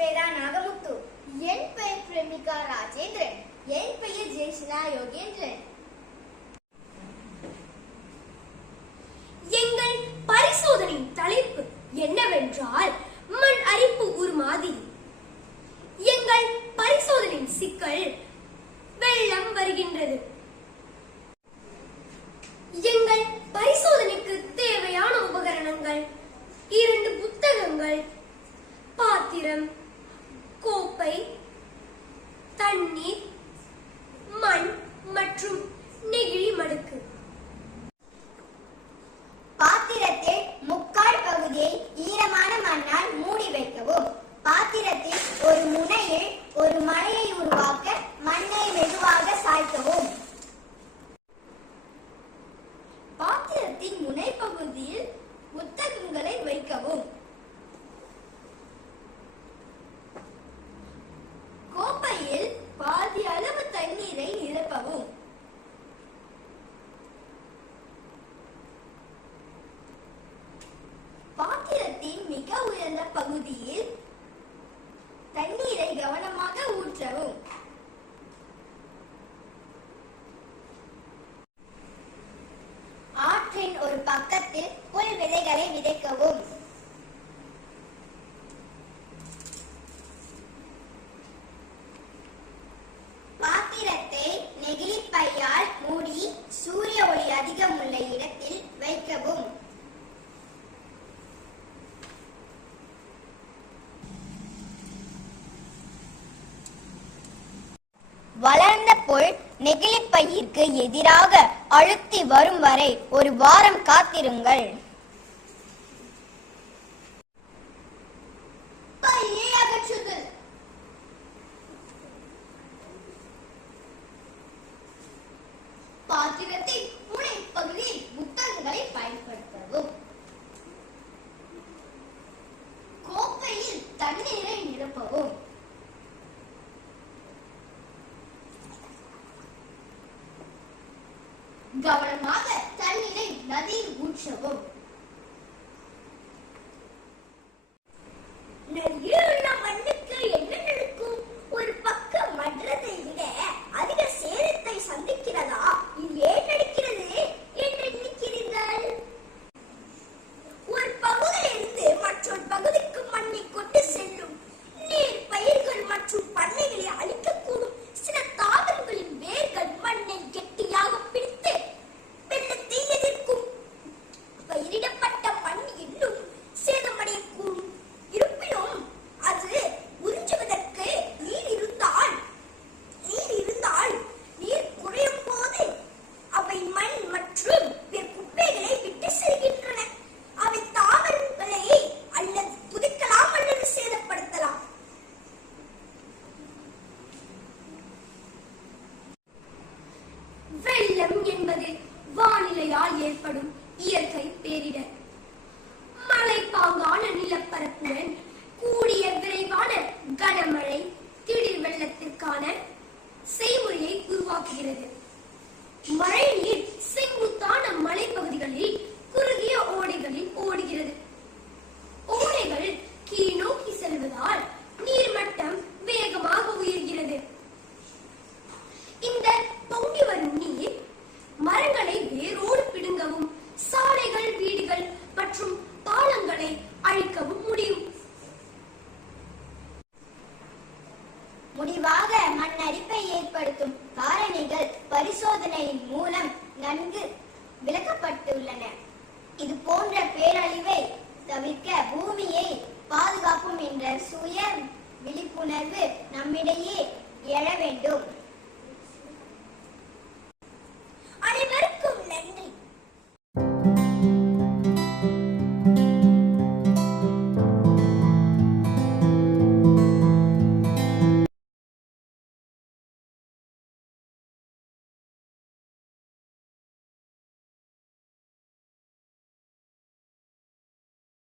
பேரா நாகமுத்து என் பெயர் பிரமிகா ராஜேந்திரன் என் பெயர் ஜெய்ஷனா யோகேந்திரன் எங்கள் பரிசோதனையின் தலைப்பு என்னவென்றால் மண் அரிப்பு ஒரு மாதிரி. எங்கள் பரிசோதனையின் சிக்கல் வெள்ளம் வருகின்றது. எங்கள் பரிசோதனைக்கு தேவையான உபகரணங்கள் இரண்டு புத்தகங்கள் பாத்திரம் குப்பை தண்ணீர் மண் மற்றும் நெகிழி மடுக்கு. பாத்திரத்தில் முக்கால் பகுதியை ஈரமான மண்ணால் மூடி வைக்கவும். பாத்திரத்தில் ஒரு முனையில் ஒரு மலையை உருவாக்க மண்ணை மெதுவாக சாய்க்கவும். பாத்திரத்தின் முனைப்பகுதியில் புத்தகங்களை வைக்கவும் கோப்பையில் பாதி அளவு தண்ணீரை நிரப்பவும் பாத்திரத்தின் இருந்த பகுதியில் தண்ணீரை கவனமாக ஊற்றவும். ஆற்றின் ஒரு பக்கத்தில் புல் விதைகளை விதைக்கவும். வளர்ந்த புல் நெகிழிப் எதிராக அழுத்தி வரும் வரை ஒரு வாரம் காத்திருங்கள். பையை அகற்றுதல் பாத்திரத்தின் புத்தகங்களை பயன்படுத்தவும். கோப்பையில் தண்ணீரை கவனமாக தண்ணீரை நதியில் ஊற்றவும். நதியிலுள்ள வானிலையால் ஏற்படும் இயற்கை பேரிடர். பரிசோதனையின் மூலம் நன்கு விளக்கப்பட்டுள்ளன. இது போன்ற பேரழிவை தவிர்க்க பூமியை பாதுகாப்போம் என்ற சுய விழிப்புணர்வு நம்மிடையே எழ வேண்டும். அறிஞர்